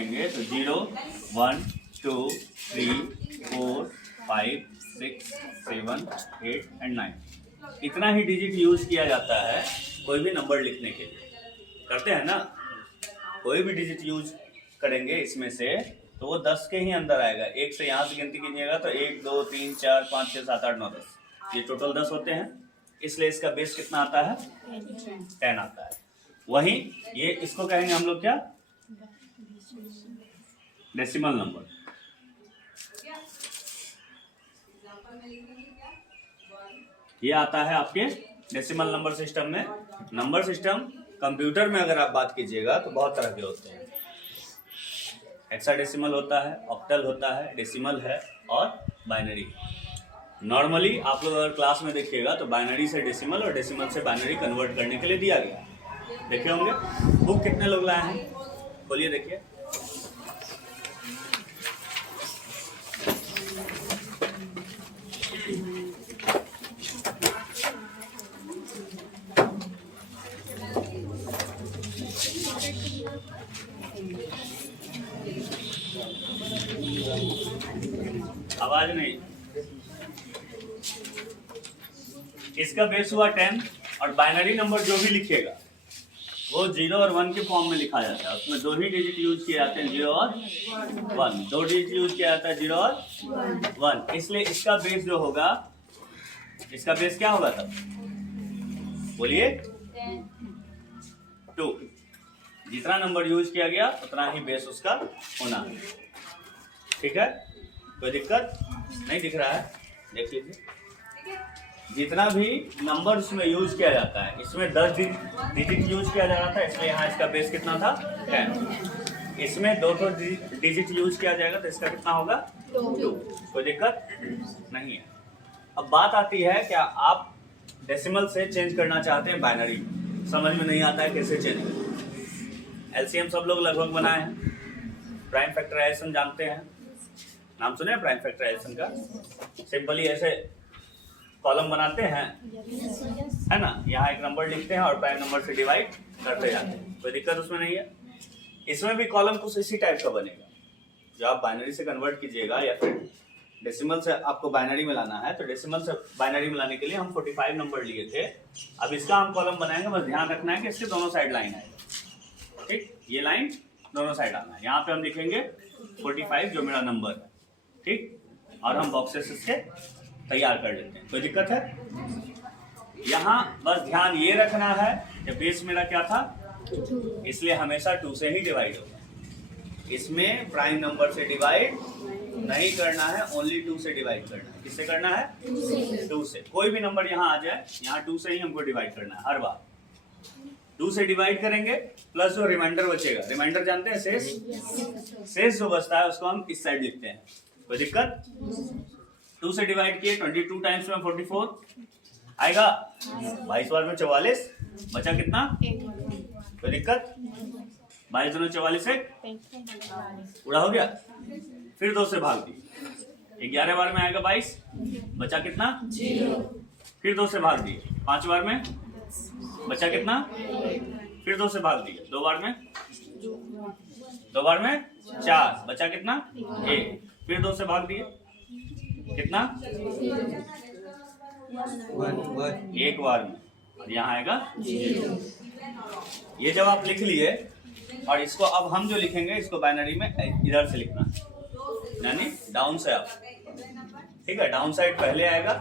लिखेंगे तो 0 1 2 3 4 5 6 7 8 एंड 9 इतना ही डिजिट यूज किया जाता है कोई भी नंबर लिखने के लिए। करते हैं ना, कोई भी डिजिट यूज करेंगे इसमें से तो वो 10 के ही अंदर आएगा। एक से यहाँ से गिनती कीजिएगा तो 1 2 3 4 5 6 7 8 9 10, ये टोटल 10 होते हैं, इसलिए इसका बेस कितना आता है 10 आता है। वहीं ये इसको कहेंगे हम लोग क्या, डेसिमल नंबर। ये आता है आपके डेसिमल नंबर सिस्टम में। नंबर सिस्टम कंप्यूटर में अगर आप बात कीजिएगा तो बहुत तरह के होते हैं। हेक्साडेसिमल होता है, ऑक्टल होता है, डेसिमल है और बाइनरी। नॉर्मली आप लोग अगर क्लास में देखिएगा तो बाइनरी से डेसिमल और डेसिमल से बाइनरी कन्वर्ट करने के लिए दिया गया। देखे होंगे। बुक कितने लोग लाए हैं, खोलिए देखिए। आवाज नहीं। इसका बेस हुआ 10 और बाइनरी नंबर जो भी लिखेगा वो 0 और 1 के फॉर्म में लिखा जाता है। उसमें दो ही डिजिट यूज किए जाते हैं, 0 और 1। दो डिजिट यूज किया जाता है, 0 और 1। इसलिए इसका बेस जो होगा, इसका बेस क्या होगा तब, बोलिए 2। जितना नंबर यूज किया गया उतना ही बेस उसका होना है। ठीक है, कोई दिक्कत नहीं दिख रहा है, देख लीजिए। जितना भी नंबर उसमें यूज किया जाता है, इसमें 10 डिजिट यूज किया जा रहा था, इसलिए यहाँ इसका बेस कितना था 10। इसमें 2 डिजिट यूज किया जाएगा तो इसका कितना होगा 2। कोई दिक्कत नहीं है। अब बात आती है क्या आप डेसिमल से चेंज करना चाहते हैं बाइनरी, समझ में नहीं आता है कैसे चेंज करें। एलसीएम सब लोग लगभग बनाए हैं, प्राइम फैक्टराइजेशन जानते हैं, नाम सुने हैं प्राइम फैक्टराइजेशन का। सिंपली ऐसे कॉलम बनाते हैं, है ना, यहाँ एक नंबर लिखते हैं और प्राइम नंबर से डिवाइड करते जाते हैं, कोई दिक्कत उसमें नहीं है। इसमें भी कॉलम कुछ इसी टाइप का बनेगा। जो आप बाइनरी से कन्वर्ट कीजिएगा या फिर डेसिमल से आपको बाइनरी में लाना है, तो डेसिमल से बाइनरी में लाने के लिए हम 45 नंबर लिए थे। अब इसका हम कॉलम बनाएंगे, बस ध्यान रखना है कि इसके दोनों साइड लाइन आएगा। ठीक, ये लाइन दोनों साइड आना है। यहाँ पे हम लिखेंगे 45 जो मेरा नंबर है, ठीक, और हम बॉक्सेस इसके तैयार कर लेते हैं। कोई दिक्कत है? यहाँ बस ध्यान ये रखना है कि बेस मेरा क्या था, इसलिए हमेशा 2 से ही डिवाइड होगा। इसमें प्राइम नंबर से डिवाइड नहीं करना है, ओनली 2 से डिवाइड करना है। किससे करना है? 2 से। कोई भी नंबर यहाँ आ जाए, यहाँ 2 से ही हमको डिवाइड करना है हर बार। 2 से डिवाइड करेंगे प्लस जो रिमाइंडर बचेगा, रिमाइंडर जानते हैं शेष, शेष जो बचता है उसको हम इस साइड लिखते हैं। कोई दिक्कत? 2 से डिवाइड किए 22 टाइम्स में 44 आएगा, 22 बार में 44, बचा कितना? कोई दिक्कत? 22 दूनी 44 है, पूरा हो गया। फिर 2 से भाग दिए, 11 बार में आएगा 22, बचा कितना? 0। फिर 2 से भाग दिए, 5 बार में बचा कितना? फिर 2 से भाग दिए, 2 बार में 4, बचा कितना? 1। फिर 2 से भाग दिए, कितना? 1 बार में, और यहाँ आएगा 0। ये जब आप लिख लिए और इसको अब हम जो लिखेंगे इसको बाइनरी में इधर से लिखना है, यानी डाउन से अप। ठीक है, डाउन साइड पहले आएगा,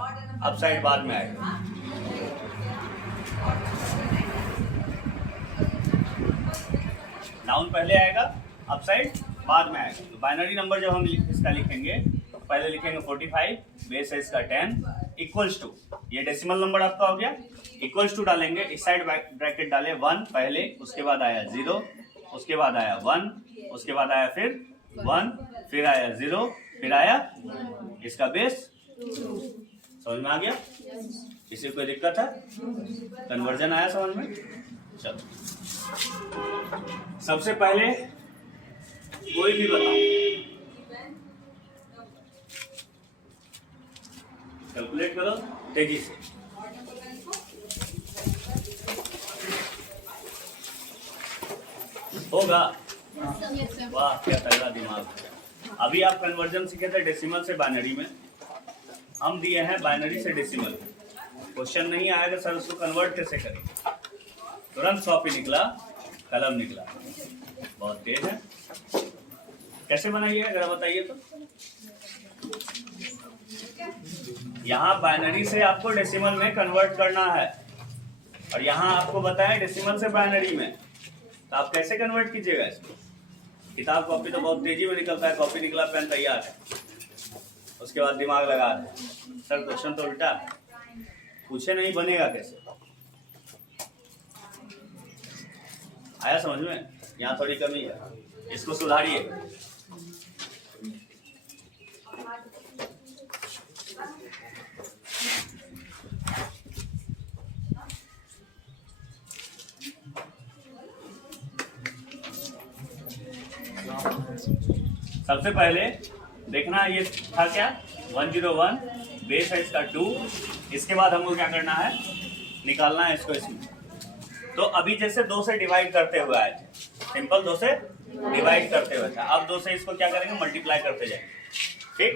अप साइड बाद में आएगा। डाउन पहले आएगा, अप साइड बाद में आएगा। तो बाइनरी नंबर जब हम इसका लिखेंगे तो पहले लिखेंगे 45, बेस है इसका 10, इक्वल्स टू, ये डेसिमल नंबर आपका हो गया, इक्वल्स टू डालेंगे, इस साइड ब्रैकेट डाले 1 पहले, उसके बाद आया 0, उसके बाद आया 1, उसके बाद आया फिर 1, फिर आया 0, फिर आया इसका बेस। समझ में आ गया? किसी को कोई दिक्कत है? कन्वर्जन आया समझ में? चलो, सबसे पहले कोई भी बताओ, कैलकुलेट करो तेजी से। होगा वाह क्या तगड़ा दिमाग। अभी आप कन्वर्जन सीखे थे डेसिमल से बाइनरी में, हम दिए हैं बाइनरी से डेसिमल। क्वेश्चन नहीं आएगा सर उसको कन्वर्ट कैसे करें, तुरंत कॉपी निकला, कलम निकला, बहुत तेज है। कैसे बनाइए जरा बताइए तो। यहाँ बाइनरी से आपको डेसिमल में कन्वर्ट करना है, और यहाँ आपको बताएं डेसिमल से बाइनरी में, तो आप कैसे कन्वर्ट कीजिएगा इसको। किताब कॉपी तो बहुत तेजी में निकलता है, कॉपी निकला पेन तैयार है, उसके बाद दिमाग लगा रहे हैं सर क्वेश्चन तो उल्टा पूछे नहीं, बनेगा कैसे। आया समझ में, यहाँ थोड़ी कमी है, इसको सुधारिए। सबसे पहले देखना ये था क्या 101, बेस है इसका 2, इसके बाद हमको क्या करना है, निकालना है इसको इसमें। तो अभी जैसे 2 से डिवाइड करते हुए आए थे, सिंपल 2 से डिवाइड करते हुए था, अब 2 से इसको क्या करेंगे, मल्टीप्लाई करते जाएंगे। ठीक,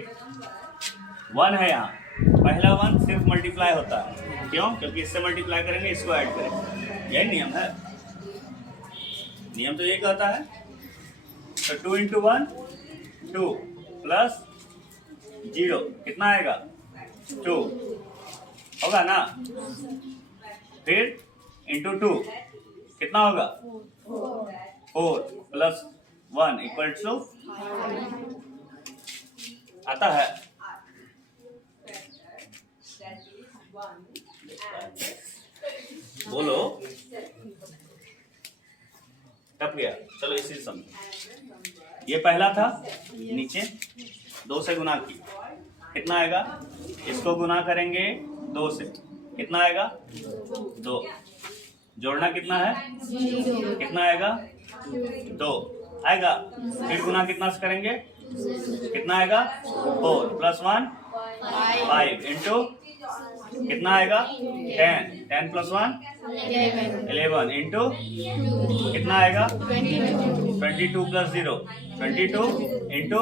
1 है यहाँ, पहला 1 सिर्फ मल्टीप्लाई होता है, क्यों, क्योंकि इससे मल्टीप्लाई करेंगे इसको ऐड करेंगे, यही नियम है, नियम तो यही कहता है। तो 2 इंटू 1 2 प्लस 0 कितना आएगा 2 होगा ना, फिर इंटू 2 कितना होगा 4 प्लस 1 इक्वल टू आता है। बोलो टप गया, चलो इसी समझो। ये पहला था, नीचे 2 से गुना की, कितना आएगा, इसको गुना करेंगे 2 से, कितना आएगा 2, जोड़ना कितना है, कितना आएगा 2 आएगा, फिर गुना कितना से करेंगे, कितना आएगा 4 प्लस 1 5 इंटू कितना आएगा 10, 10 प्लस 1 11 इंटू कितना आएगा 22 प्लस 0 22 इंटू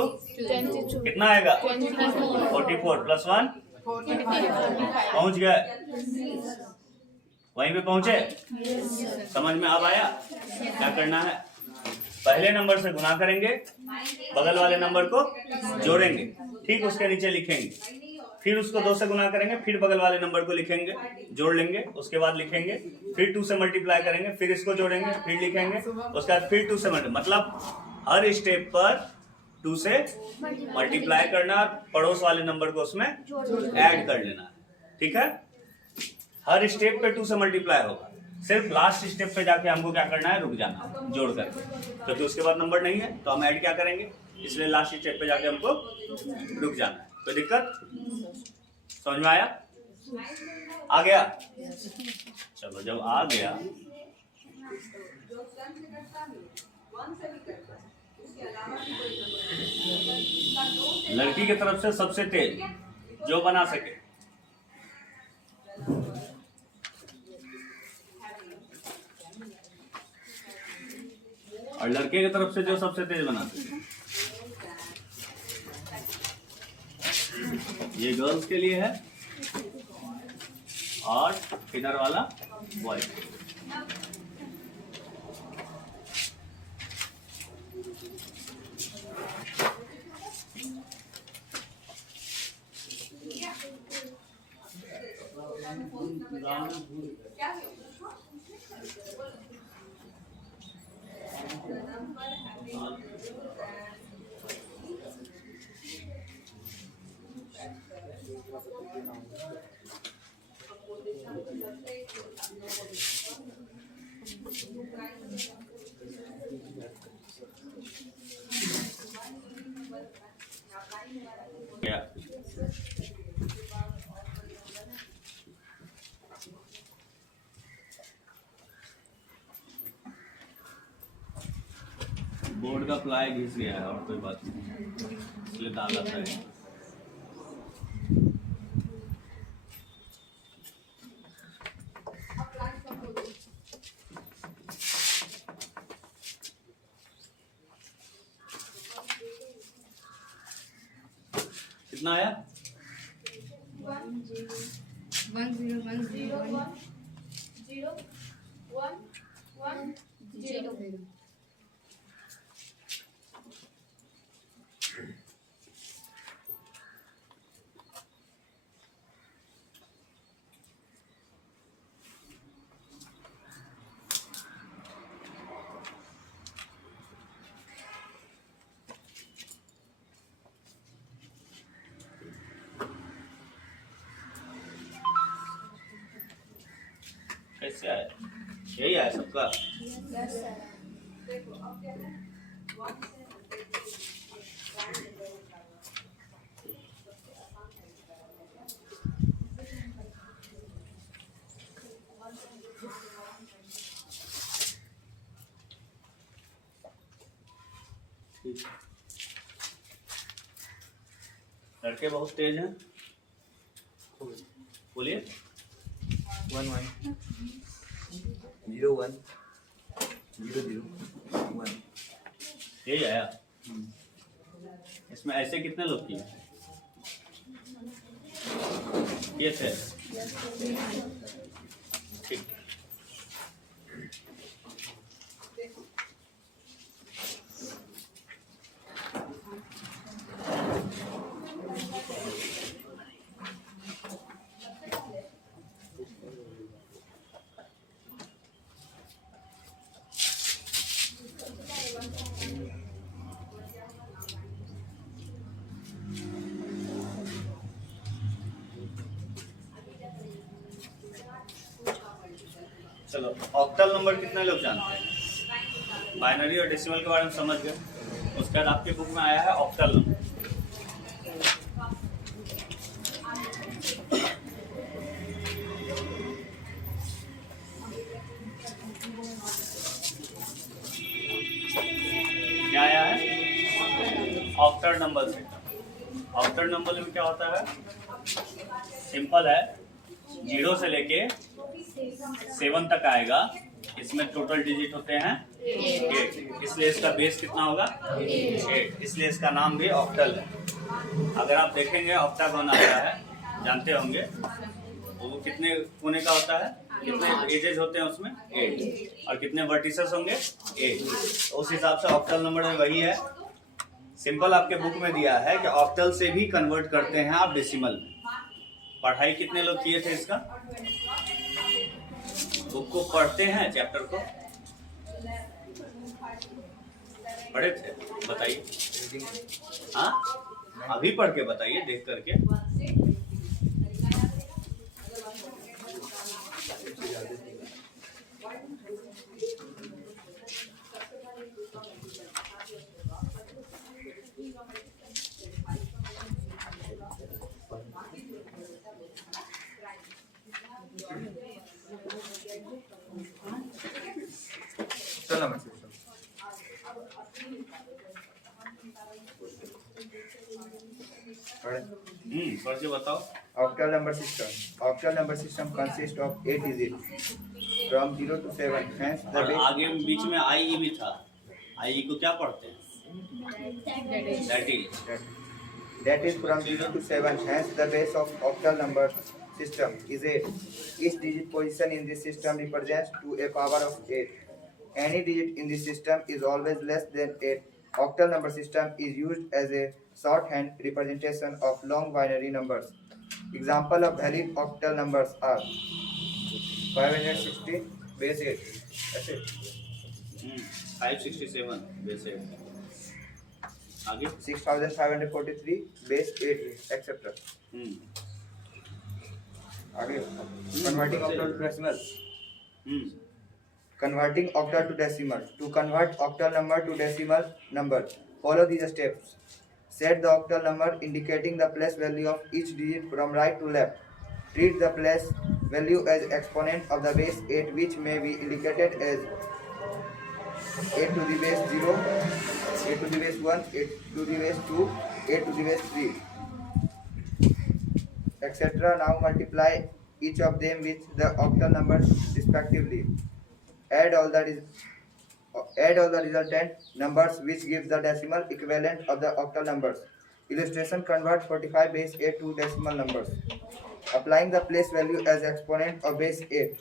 कितना आएगा 44 प्लस 1 पहुंच गए, वहीं पे पहुंचे, समझ में अब आया। क्या करना है, पहले नंबर से गुना करेंगे, बगल वाले नंबर को जोड़ेंगे, ठीक उसके नीचे लिखेंगे, फिर उसको 2 से गुना करेंगे, फिर बगल वाले नंबर को लिखेंगे, जोड़ लेंगे, उसके बाद लिखेंगे, फिर 2 से मल्टीप्लाई करेंगे, फिर इसको जोड़ेंगे, फिर लिखेंगे, उसके बाद फिर 2 से मतलब हर स्टेप पर 2 से मल्टीप्लाई करना, पड़ोस वाले नंबर को उसमें ऐड कर लेना, ठीक है। हर स्टेप पे 2 से मल्टीप्लाई होगा, सिर्फ लास्ट स्टेप पे जाके हमको क्या करना है, रुक जाना जोड़ कर, क्योंकि उसके बाद नंबर नहीं है तो हम ऐड क्या करेंगे, इसलिए लास्ट स्टेप पे जाके हमको रुक जाना है। कोई दिक्कत, समझ में आया, आ गया, चलो जब आ गया लड़की की तरफ से सबसे तेज जो बना सके, और लड़के की तरफ से जो सबसे तेज बना सके। ये गर्ल्स के लिए है और इधर वाला बॉयज के लिए। बोर्ड का प्लाई घिस गया है और कोई बात नहीं, इसलिए दाल आता है। कितना आया? 1010101010 कैसे आया? यही आया सबका? ठीक। लड़के बहुत तेज हैं। बोलिए। 11010001। यही आया। इसमें ऐसे कितने लोग किए? ये थे। ठीक। चलो, ऑक्टल नंबर कितने लोग जानते हैं? बाइनरी और डेसिमल के बारे में समझ गए। उसके बाद आपके बुक में आया है ऑक्टल नंबर। क्या आया है? ऑक्टल नंबर से। ऑक्टल नंबर में क्या होता है? सिंपल है, 0 से लेके 7 तक आएगा। इसमें टोटल डिजिट होते हैं 8, इसलिए इसका बेस कितना होगा? 8, इसलिए इसका नाम भी ऑक्टल है। अगर आप देखेंगे ऑक्टागोन आता है, जानते होंगे, तो वो कितने कोने का होता है? कितने एजेस होते हैं उसमें? 8। और कितने वर्टिसेस होंगे? 8। तो उस हिसाब से ऑक्टल नंबर में वही है। सिंपल आपके बुक में दिया है कि ऑक्टल से भी कन्वर्ट करते हैं आप डेसिमल में। पढ़ाई कितने लोग किए थे इसका? बुक को पढ़ते हैं, चैप्टर को पढ़े थे? बताइए। हाँ, अभी पढ़ के बताइए, देख करके। नंबर सिस्टम पढ़ के बताओ। octal number system consists of 8 digits from 0 to 7, hence the और base आगे बीच में आई भी था। आई को क्या पढ़ते हैं? that is from 0 to 7, hence the base of octal number system is 8. Each digit position in this system represents to a power of 8. Any digit in this system is always less than 8. Octal number system is used as a shorthand representation of long binary numbers. Example of valid octal numbers are 560 base 8. That's it. 567 वैसे आगे 6543 base 8, etc. आगे converting octal to decimal. Converting octal to decimal. To convert octal number to decimal number, follow these steps. Set the octal number indicating the place value of each digit from right to left. Treat the place value as exponent of the base 8, which may be indicated as 8 to the base 0, 8 to the base 1, 8 to the base 2, 8 to the base 3, etc. Now multiply each of them with the octal numbers respectively. Add all the resultant numbers, which gives the decimal equivalent of the octal numbers. Illustration: convert 45 base 8 to decimal numbers. Applying the place value as exponent of base 8.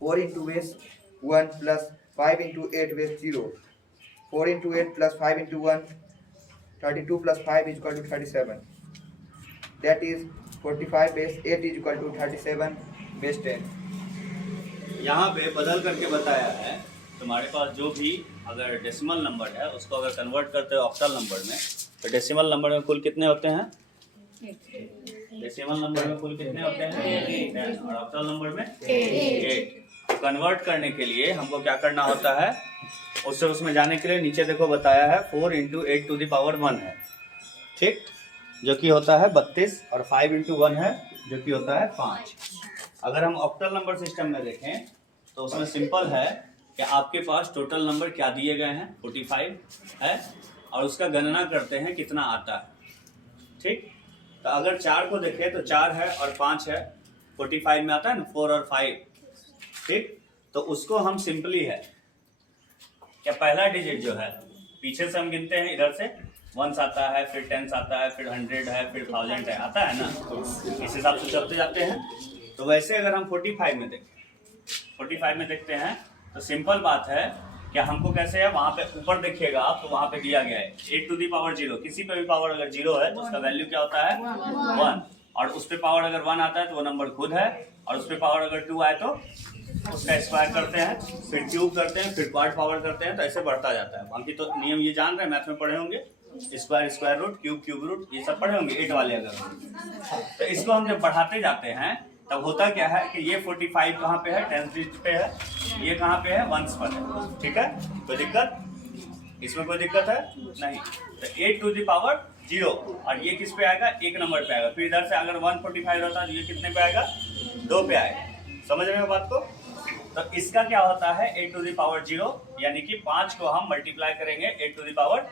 4 into base 1 plus 5 into 8 base 0. 4 into 8 plus 5 into 1. 32 plus 5 is equal to 37. That is 45 base 8 is equal to 37 base 10. यहाँ पे बदल करके बताया है तुम्हारे पास जो भी अगर डेसिमल नंबर है उसको अगर कन्वर्ट करते हो ऑक्टल नंबर में तो डेसिमल नंबर में कुल कितने होते हैं? डेसिमल नंबर में कुल कितने होते हैं? 10 और ऑक्टल नंबर में 8। कन्वर्ट करने के लिए हमको क्या करना होता है? उसमें जाने के लिए नीचे देखो बताया है 4 इंटू 8 टू द पावर 1 है, ठीक, जो कि होता है 32 और 5 इंटू 1 है जो कि होता है 5। अगर हम ऑक्टल नंबर सिस्टम में देखें तो उसमें सिंपल है कि आपके पास टोटल नंबर क्या दिए गए हैं 45 है और उसका गणना करते हैं कितना आता है, ठीक। तो अगर 4 को देखें तो 4 है और 5 है, 45 में आता है ना 4 और 5, ठीक। तो उसको हम सिंपली है क्या पहला डिजिट जो है पीछे से हम गिनते हैं, इधर से 1 आता है, फिर 10 आता है, फिर 100 है, फिर 1000 है, आता है ना, इस हिसाब से चलते जाते हैं। तो वैसे अगर हम 45 में देखते हैं तो सिंपल बात है कि हमको कैसे है, वहाँ पे ऊपर देखिएगा आप तो वहाँ पे दिया गया है 8 टू दी पावर 0। किसी पे भी पावर अगर 0 है तो उसका वैल्यू क्या होता है 1, और उस पे पावर अगर 1 आता है तो वो नंबर खुद है, और उस पे पावर अगर 2 आए तो उसका स्क्वायर करते हैं, फिर क्यूब करते हैं, फिर क्वाड पावर करते हैं, तो ऐसे बढ़ता जाता है। बाकी तो नियम ये जान रहे हैं, मैथ में पढ़े होंगे, square square root, cube cube root, ये सब पढ़े होंगे 8 वाले अगर। तो इसको हम जब बढ़ाते जाते हैं तब होता क्या है कि ये 45 कहाँ पे है, 10 डिजिट पे है, ये कहाँ पे है, 1s पर है, ठीक है। कोई दिक्कत इसमें? कोई दिक्कत है नहीं। तो 8 टू दी पावर 0 और ये किस पे आएगा, एक नंबर पे आएगा। फिर इधर से अगर 145 होता है तो ये कितने पे आएगा, 2 पे आएगा। समझ रहे हो बात को? तो इसका क्या होता है 8 टू दी पावर 0, यानी कि 5 को हम मल्टीप्लाई करेंगे 8 टू दी पावर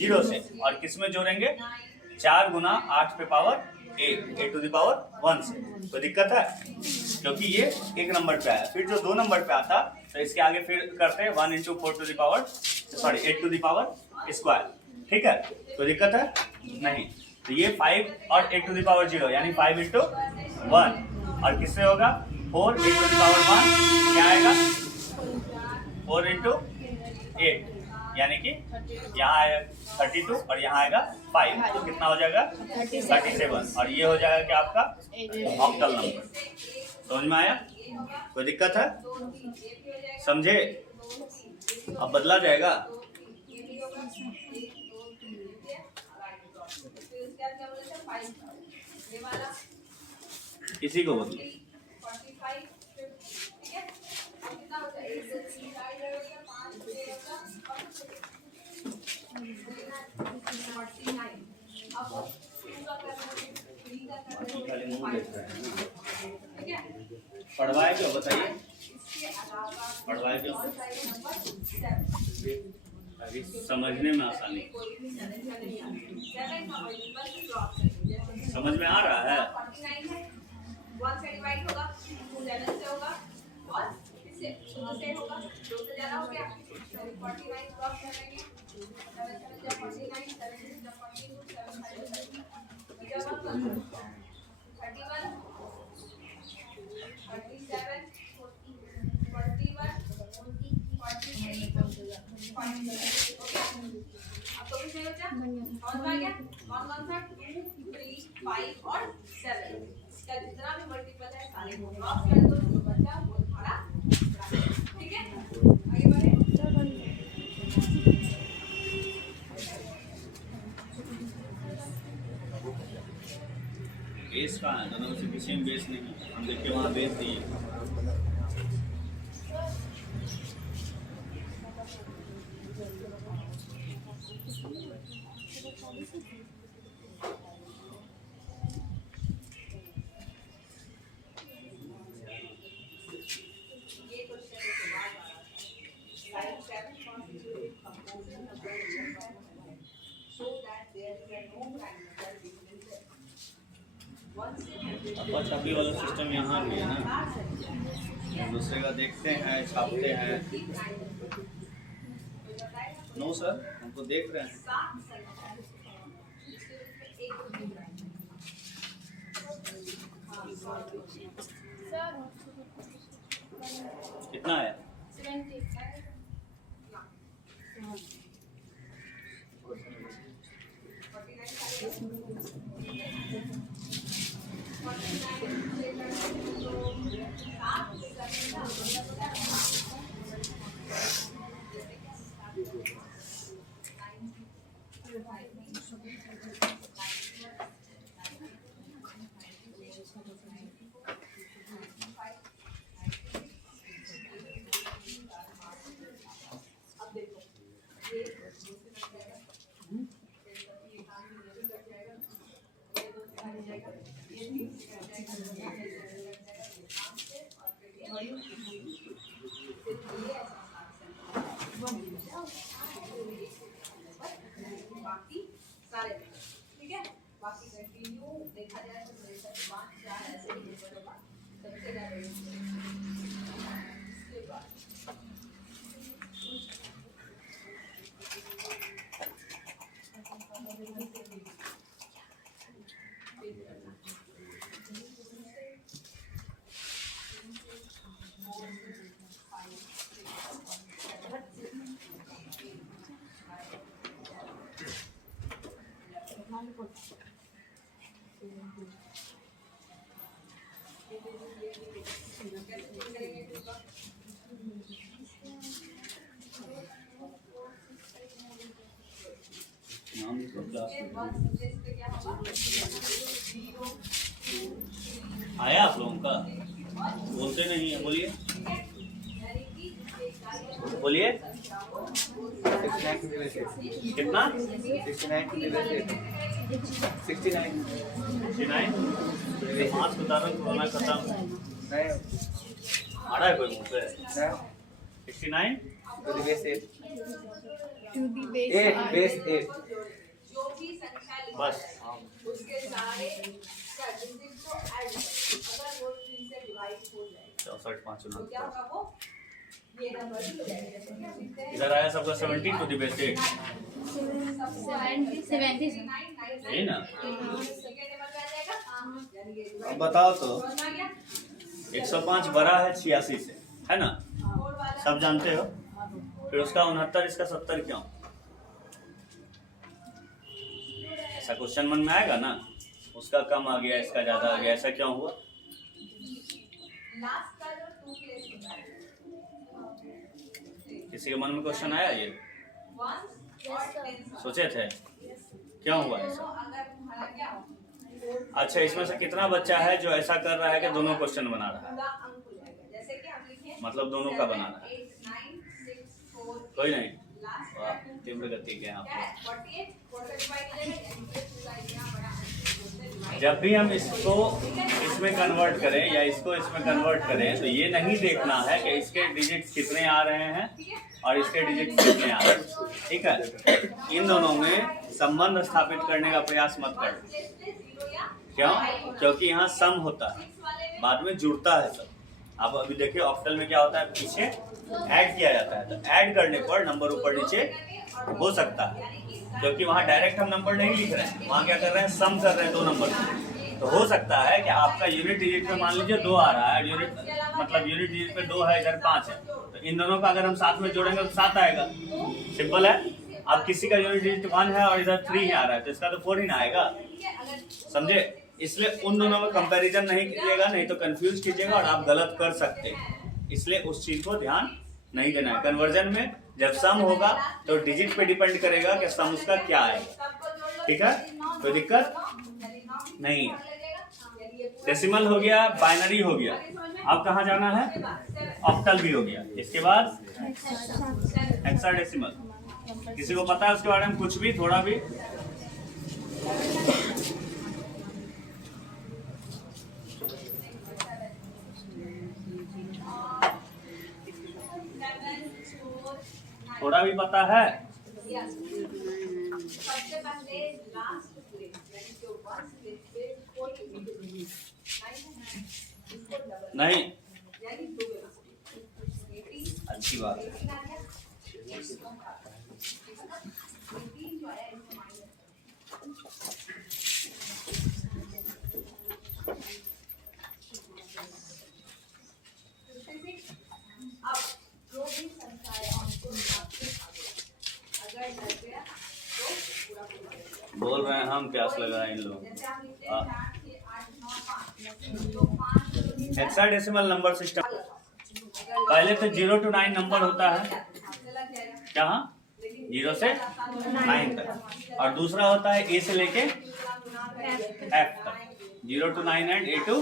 0 से, और किस में जोड़ेंगे, 4 गुना 8 पे पावर 8 टू दी पावर 1 से। कोई दिक्कत है? क्योंकि ये एक नंबर पे आया। फिर जो 2 नंबर पे आता तो इसके आगे फिर करते हैं 1 into 4 to the power 8 to the power square, ठीक है। कोई दिक्कत है नहीं। तो ये 5 और 8 टू दी पावर 0 यानी 5 इंटू 1, और किससे होगा 4 8 टू दी पावर 1 क्या आएगा 4 इंटू 8, यानी कि यहाँ आएगा 32 और यहाँ आएगा 5, तो कितना हो जाएगा 37, और ये हो जाएगा क्या आपका ऑक्टल नंबर। समझ में आया? कोई दिक्कत है? समझे? अब बदला जाएगा। किसी को बदलो। पढ़वाए क्यों बताइए, पढ़वाए क्यों? अभी समझने में आसानी, समझ में आ रहा है? कौन सा 2 3 5 और 7 इसका जितना भी मल्टीपल है सारे को ड्रॉप कर दो, जो बचा वो तुम्हारा, ठीक है। आगे बढ़े। बेस कहाँ है? दोनों से पीछे में बेस नहीं, हम देखिए वहाँ बेस नहीं है। अपा छपी वाला सिस्टम यहाँ भी है ना, दूसरे का देखते हैं, छापते हैं। नो सर, हम तो देख रहे हैं। कितना है? 70। बाकी सारे ठीक है। बाकी कंटिन्यू देखा जाए तो मेरे साथ 5-4 ऐसे ही नंबर होगा सबसे ज्यादा इसके बाद नाम लिखो क्लास में। आया आप लोगों का? बोलते नहीं है, बोलिए बोलिए। 69 to level 8. कितना? 69 to level 8. 69. 69? 5 बता रहा हूँ, कोरोना खत्म। नहीं आ रहा है कोई मुँह पे? नहीं 69? to the base 8. To the base 8 base 8. जो भी संख्या लिखा बस। है उसके सारे का डिजिट को ऐड अगर वो 3 से डिवाइड हो जाए 64 5 तो क्या होगा वो ये नंबर ही हो जाएगा। जैसे कि हम लिखते हैं इधर आया सबका 70 to the base 8। 70 यही ना? सेकंड नंबर पे आ जाएगा। यानी ये अब बताओ तो समझ में आ गया? 105 बड़ा है 86 से, है ना? और वाला सब जानते हो। फिर उसका 69 इसका 70 क्यों? ऐसा क्वेश्चन मन में आएगा ना, उसका कम आ गया इसका ज्यादा आ गया, ऐसा क्यों हुआ? लास्ट का जो 2 प्लेस होता है किसी के मन में क्वेश्चन आया ये? 1 और 10 सोचे थे क्यों हुआ ऐसा? दोनों अगर तुम्हारा क्या हो अच्छा, इसमें से कितना बच्चा है जो ऐसा कर रहा है कि दोनों क्वेश्चन बना रहा है? पूरा अंक हो जाएगा। जैसे कि हम लिखे मतलब दोनों का बना रहा है। 8 9 6 4 कोई नहीं। लास्ट वाह, तीव्र गति के यहाँ क्या है 48 45 की जगह यानी कि पूरा यहाँ बड़ा अंक जब भी हम इसको इसमें कन्वर्ट करें या इसको इसमें कन्वर्ट करें तो ये नहीं देखना है कि इसके डिजिट्स कितने आ रहे हैं और इसके डिजिट्स कितने आ रहे हैं, ठीक है? इन दोनों में संबंध स्थापित करने का प्रयास मत करो। क्यों? क्योंकि यहाँ सम होता है, बाद में जुड़ता है सब। आप अभी देखिए ऑक्टल में क्या होता है, पीछे ऐड किया जाता है, तो ऐड करने पर नंबर ऊपर नीचे हो सकता है, क्योंकि वहाँ डायरेक्ट हम नंबर नहीं लिख रहे हैं, वहाँ क्या कर रहे हैं, सम कर रहे हैं 2 नंबर की। तो हो सकता है कि आपका यूनिट डिजिट पे मान लीजिए 2 आ रहा है, यूनिट मतलब यूनिट डिजिट पे 2 है, इधर 5 है, तो इन दोनों का अगर हम साथ में जोड़ेंगे तो 7 आएगा। सिंपल है। अब किसी का यूनिट डिजिट 1 है और इधर 3 आ रहा है, तो इसका तो 4 ही ना आएगा, समझे? इसलिए उन दोनों में कंपैरिजन नहीं कीजिएगा, नहीं तो कंफ्यूज कीजिएगा और आप गलत कर सकते हैं। इसलिए उस चीज को ध्यान नहीं देना है। कन्वर्जन में जब सम होगा तो डिजिट पे डिपेंड करेगा कि सम उसका क्या है, ठीक है? कोई दिक्कत नहीं है। डेसिमल हो गया, बाइनरी हो गया, अब कहाँ जाना है? ऑक्टल भी हो गया, इसके बाद हेक्साडेसिमल। किसी को पता है उसके बारे में कुछ भी, थोड़ा भी? थोड़ा भी पता है? सबसे पहले लास्ट प्लेस यानी जो 1 प्लेस पे कोई नहीं, यानी 2 वेलोसिटी अच्छी बात है। 18 आ गया 18 जो है इसको माइनस बोल रहे हैं हम, प्यास लगा है इन लोग। जैसे आप लिखते हैं 4 6 8 9 5 तो 5 हेक्साडेसिमल नंबर सिस्टम पहले तो 0 to 9 नंबर होता है, जहाँ 0 से 9 तक, और दूसरा होता है A से लेके F तक, 0 to 9 and A to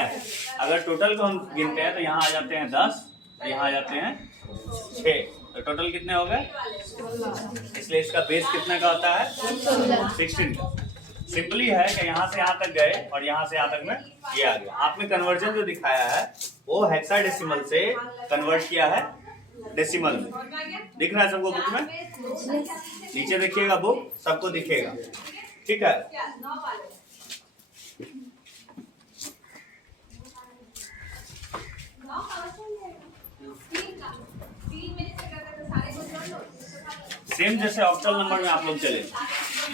F। अगर टोटल को हम गिनते हैं तो यहाँ आ जाते हैं 10 और यहाँ आ जाते हैं 6, तो टोटल कितने हो गए? इसलिए इसका बेस कितने का होता है? 16 का। सिंपली है कि यहाँ से यहाँ तक गए और यहाँ से यहाँ तक में ये आ गया। आपने कन्वर्जन जो दिखाया है वो हेक्साडेसिमल से कन्वर्ट किया है डेसिमल में। दिख रहा है सबको बुक में? नीचे देखिएगा बुक, सबको दिखेगा, ठीक है? सेम जैसे ऑक्टल नंबर में आप लोग चले,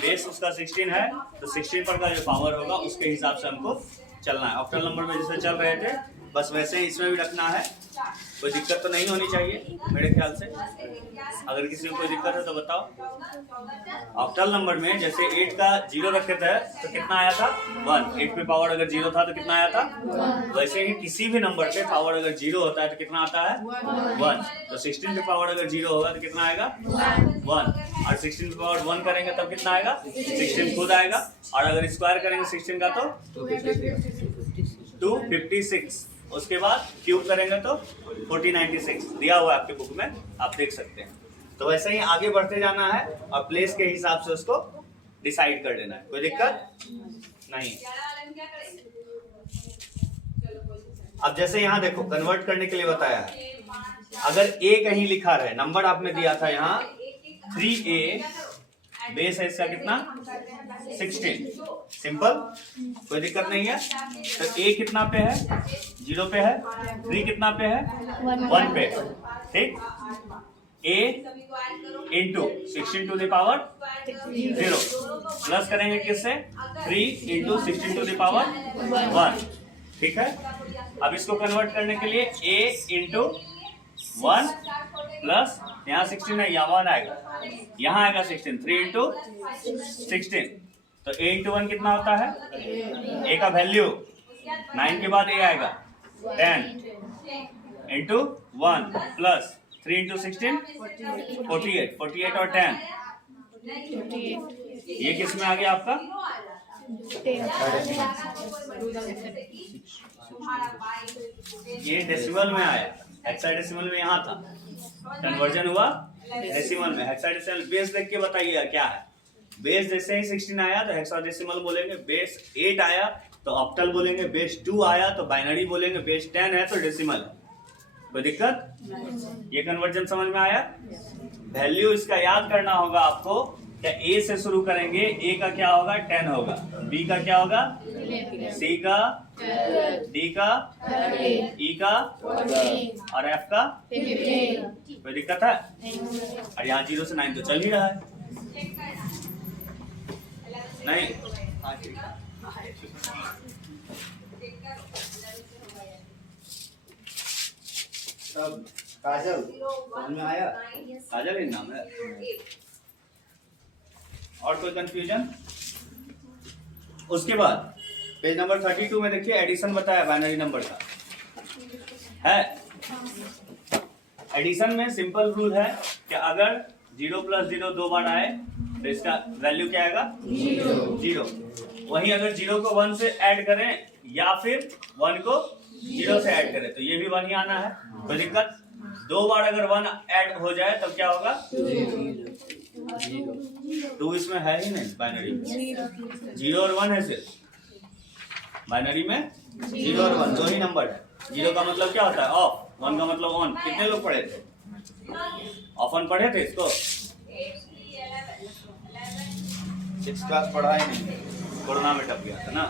बेस उसका 16 है तो 16 पर का जो पावर होगा उसके हिसाब से हमको चलना है। ऑक्टल नंबर में जैसे चल रहे थे बस वैसे ही इसमें भी रखना है। कोई दिक्कत तो नहीं होनी चाहिए मेरे ख्याल से। अगर किसी को कोई दिक्कत है तो बताओ। ऑक्टल नंबर में जैसे 8 का 0 रखे थे तो कितना आया था? 1। 8 पे पावर अगर 0 था तो कितना आया था? वैसे ही किसी भी नंबर पे पावर अगर 0 होता है तो कितना आता है? 1। तो 16 पे पावर अगर 0 होगा तो कितना आएगा? 1। और 16 पे पावर 1 करेंगे तब कितना आएगा? 16 खुद आएगा। और अगर स्क्वायर करेंगे 16 का तो 256। उसके बाद क्यूब करेंगे तो 4096 दिया हुआ है आपके बुक में, आप देख सकते हैं। तो वैसे ही आगे बढ़ते जाना है और प्लेस के हिसाब से उसको डिसाइड कर लेना है। कोई दिक्कत नहीं। अब जैसे यहाँ देखो कन्वर्ट करने के लिए बताया है। अगर A कहीं लिखा रहे, नंबर आपने दिया था यहाँ 3A, बेस है इसका कितना? 16। सिंपल, कोई दिक्कत नहीं है। तो A कितना पे है? 0 पे है। 3 कितना पे है? 1 पे। ठीक, A into 16 to the power 0 plus करेंगे किससे? 3 इंटू 16 टू द पावर 1। ठीक है, अब इसको कन्वर्ट करने के लिए A इंटू 1 प्लस यहाँ 16 है, यहाँ 1 आएगा, यहाँ आएगा 16। 3 इंटू 16, तो A इंटू 1 कितना होता है? A का वैल्यू 9 के बाद A आएगा 10 इंटू 1 प्लस 3 इंटू 16 48। 48 और 10 ये किस में आ गया आपका? ये डेसिमल में आया। हेक्साडेसिमल में यहाँ था, कन्वर्जन हुआ डेसिमल में। हेक्साडेसिमल बेस देख के बताइएगा क्या है। बेस जैसे ही 16 आया तो हेक्साडेसिमल बोलेंगे, बेस 8 आया तो ऑक्टल बोलेंगे, बेस 2 आया तो बाइनरी बोलेंगे, बेस 10 है तो डेसिमल। कोई दिक्कत? ये कन्वर्जन समझ में आया? वैल्यू इसका याद करना होगा आपको। क्या A से शुरू करेंगे, A का क्या होगा? 10 होगा, B का क्या होगा? C का, D का, E का और F का। कोई दिक्कत है? और यहाँ 0 से 9 तो चल ही रहा है। नहीं, तब काजल समझ में आया? काजल ही नाम है। और कोई कंफ्यूजन? उसके बाद पेज नंबर 32 में देखिए एडिशन बताया बाइनरी नंबर का है। एडिशन में सिंपल रूल है कि अगर 0 प्लस 0 2 बार आए तो इसका वैल्यू क्या आएगा? 0। वहीं अगर 0 को 1 से ऐड करें या फिर 1 को 0 से ऐड करें तो ये भी 1 ही आना है। कोई दिक्कत? 2 बार अगर 1 ऐड हो जाए तब क्या होगा? 2 इसमें है ही नहीं बाइनरी में। 0 और 1 है सिर्फ बाइनरी में। 0 और 1 दो ही नंबर है। 0 का मतलब क्या होता है? ऑफ। 1 का मतलब ऑन। कितने लोग पढ़े थे? ऑफ ऑन पढ़े थे इसको? 6 क्लास पढ़ा ही नहीं, कोरोना में टप गया था ना।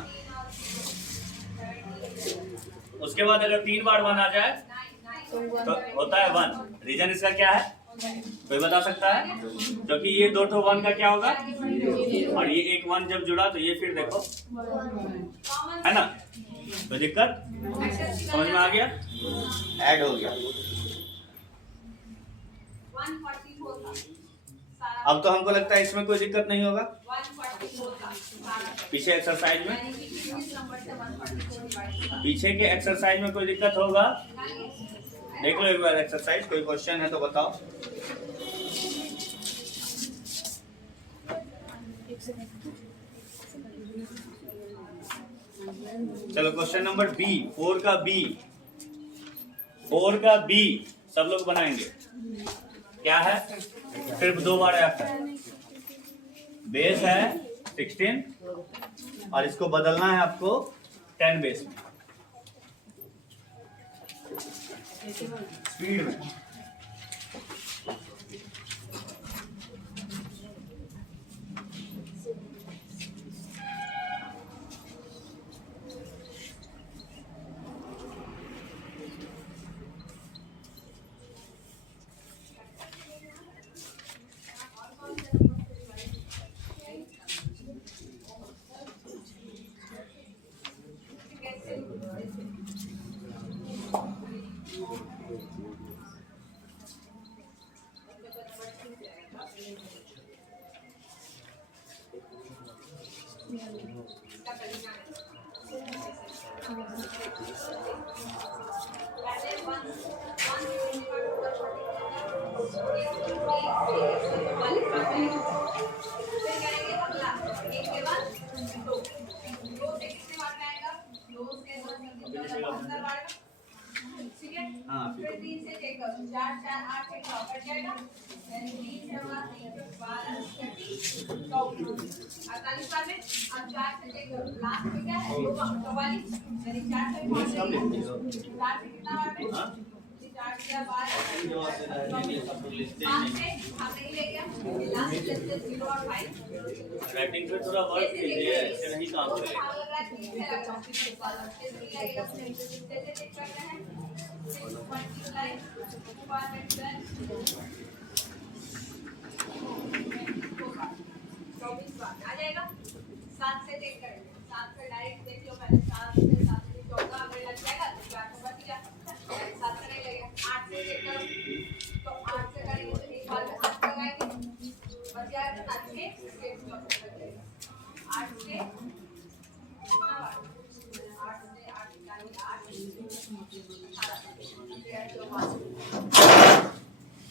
उसके बाद अगर 3 बार 1 आ जाए तो होता है 1। रीजन इसका क्या है? कोई बता सकता है? क्योंकि ये 2 तो 1 का क्या होगा और ये एक 1 जब जुड़ा तो ये फिर देखो है ना। कोई दिक्कत? समझ में आ गया? ऐड हो गया। सारा अब तो हमको लगता है इसमें कोई दिक्कत नहीं होगा 144 का सारा पीछे एक्सरसाइज में। यानी कि 21 नंबर से 144 डिवाइड होगा पीछे के एक्सरसाइज में कोई दिक्कत होगा? निकालिए। देख लो एक बार एक्सरसाइज, कोई क्वेश्चन है तो बताओ। चलो क्वेश्चन नंबर बी, 4 का बी, 4 का बी सब लोग बनाएंगे। क्या है? सिर्फ 2 बार आता है। बेस है 16 और इसको बदलना है आपको 10 बेस में, स्पीड में। हाँ, फिर 3 से चेक करो, 4 4 8 से कट जाएगा, यानी 3 से होगा 3 से 12 30 48 बार में। अब 4 से चेक करो, लास्ट में क्या है 44, यानी 4 से 4 से कितना बार में? 4 से 12 5 से हम नहीं ले गया, लास्ट से 0 और 5 राइटिंग पे थोड़ा वर्क कीजिए, ऐसे नहीं काम करेगा। आ जाएगा। 7 से चेक करेंगे, 7 से डायरेक्ट देख लो पहले, 7 से 14 अगर लग जाएगा तो 4 तो बच गया, 7 से नहीं लगेगा। 8 से चेक करो, तो 8 से करेंगे तो एक बार में 8 लगाएंगे, बच जाएगा 7 से 8 से 18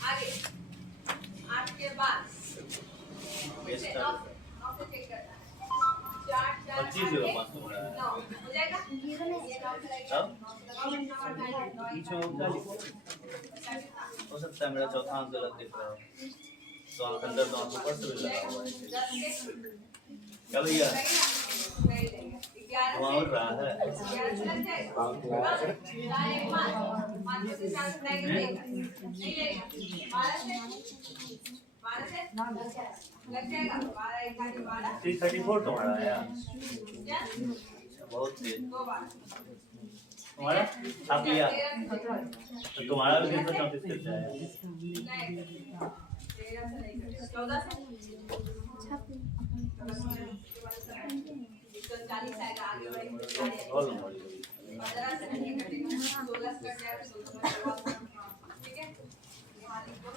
आगे 8 के बाद बेस से का 9 से चेक करना है, 4 4 25 0 5 हो रहा है। 9 हो जाएगा। ये 9 अब लगाएगा, बीच में क्या लिखो? हो सकता है मेरा चौथा अंक गलत दिख रहा हो, तो आंख अंदर तो आंख ऊपर से भी लगा हुआ है। 10 से क्या भैया नहीं लेंगे, 11 वहाँ उड़ रहा है? 11 से लग जाएगा, 5 से 4 से नहीं लेगा, 12 से लग जाएगा, 12 1 12 334 तुम्हारा आया, क्या बहुत तेज। 2 बार तुम्हारा आप लिया तो तुम्हारा भी 334 कैसे आया? नहीं 13 से नहीं करेगा, 14 से 40 आएगा, आगे बढ़ेंगे 15 से नहीं कटेगा, 16 से कट जाएगा, 16 ठीक है। यहाँ लिखो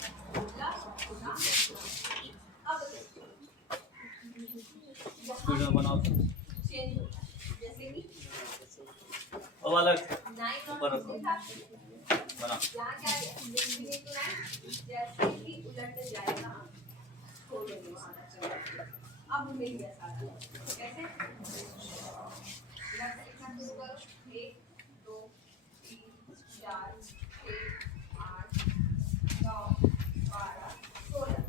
अब स्पीड में बनाओ तो। चेंज होता है, जैसे कि वो वाला 9 ऊपर रखो, बना। यहाँ क्या है 9 जैसे ही उलट जाएगा छोड़ देंगे वहाँ तक। अब मिल गया सारा, कैसे इधर से लिखना शुरू करो, 1 2 3 4 6 8 9 12 16।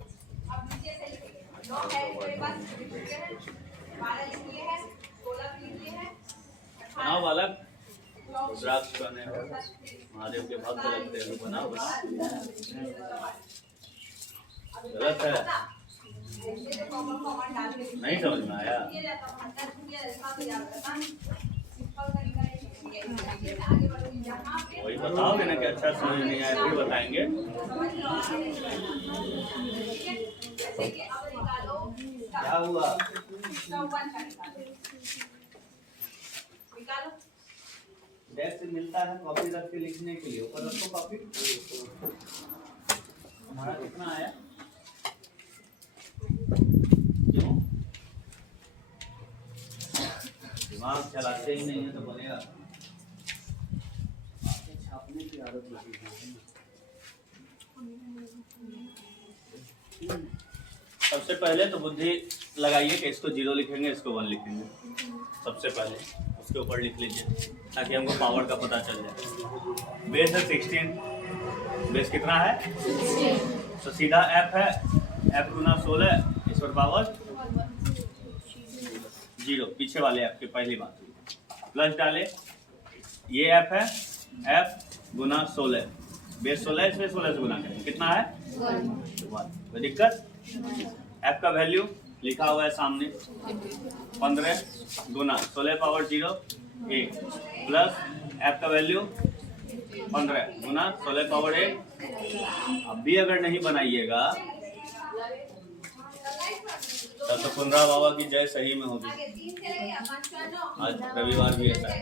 अब नीचे से लिखेंगे, 9 है मेरे पास, लिख लिए हैं, 12 लिख लिए हैं, 16 लिख लिए हैं, बनाओ बालक, रुद्राक्ष बने महादेव के भक्त लगते हैं, बनाओ बस। गलत है, नहीं समझ में आया? वही बताओगे ना कि अच्छा समझ नहीं आया, फिर बताएंगे। क्या हुआ? निकालो, डेस्क मिलता है कॉपी रख के लिखने के लिए, ऊपर रखो कॉपी। हमारा कितना आया? दिमाग चलाते ही नहीं है तो बनेगा। छापने की आदत लगी है। सबसे पहले तो बुद्धि लगाइए कि इसको 0 लिखेंगे, इसको 1 लिखेंगे। सबसे पहले उसके ऊपर लिख लीजिए ताकि हमको पावर का पता चल जाए। बेस है 16, बेस कितना है? तो सीधा f है, f गुना 16 इस पर पावर 0, पीछे वाले f की पहली बात प्लस डाले। ये f है, f गुना 16, बेस 16 इसमें 16 से गुना करें, कितना है? 1। कोई दिक्कत? f का वैल्यू लिखा हुआ है सामने, 15 गुना 16 पावर 0 1 प्लस f का वैल्यू 15 गुना 16 पावर 1। अब भी अगर नहीं बनाइएगा तब तो पुनरा बाबा की जय सही में होगी। आगे 3 से रहेगा 55 आज रविवार भी ऐसा है,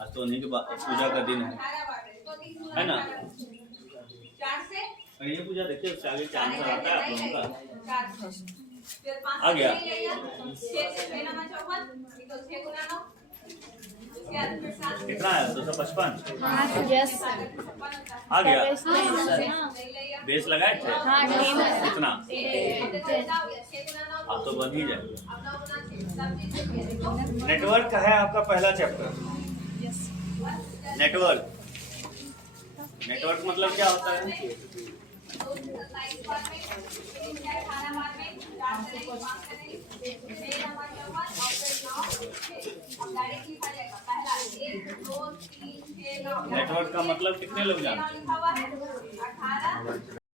आज तो उन्हीं की पूजा का दिन है ना? 4 से ये पूजा देखिए, उससे आगे क्या आंसर आता है आप लोगों का? 4 से फिर 5 आ गया। 6 से 6 नंबर 54 तो 6 गुना 9 उसके बाद फिर 7 कितना है? 255 हाँ यस आ गया। हाँ बेस लगाए थे हाँ कितना? 6 गुना 9 अब तो बन ही जाएगा। अब 9 गुना 6 सब चीज देखिए देखो नेटवर्क है आपका पहला चैप्टर। नेटवर्क, नेटवर्क मतलब क्या होता है? 27 बार में 3 से 18 बार में 4 से 5 से 6 नंबर 54 और फिर 9 अब डायरेक्ट लिखा जाएगा पहला 1 2 3 6 9 नेटवर्क का मतलब कितने लोग जानते हैं? लिखा हुआ है 18